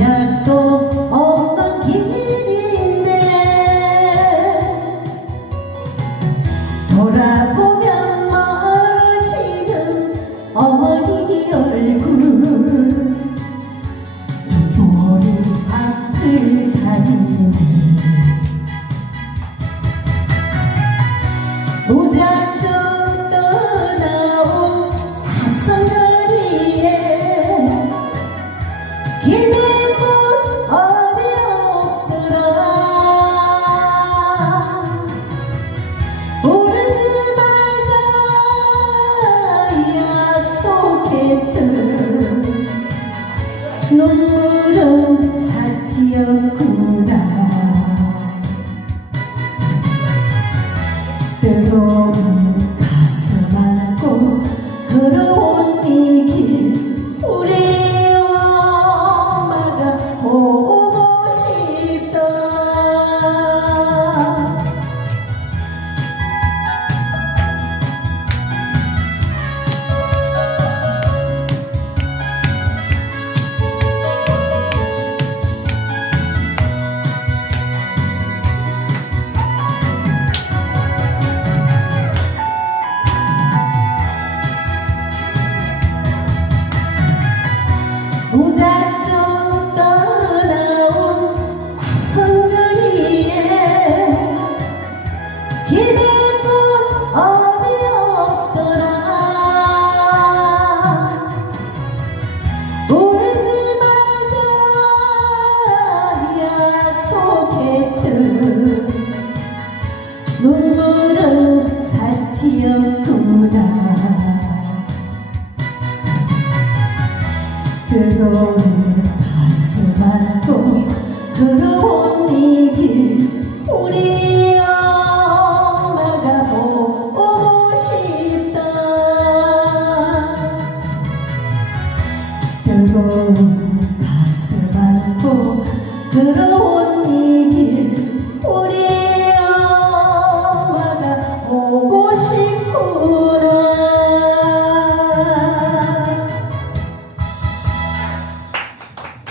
약도 없는 길인데 돌아보면 멀어지는 어머니 얼굴. 눈물이 앞을 가리네. 무작정 떠나온 낯선 별 위에 기대 눈물로 사지었고 기대뿐 어디 없더라? 울지 말자 약속했던 뜨거운 가슴 안고 들어온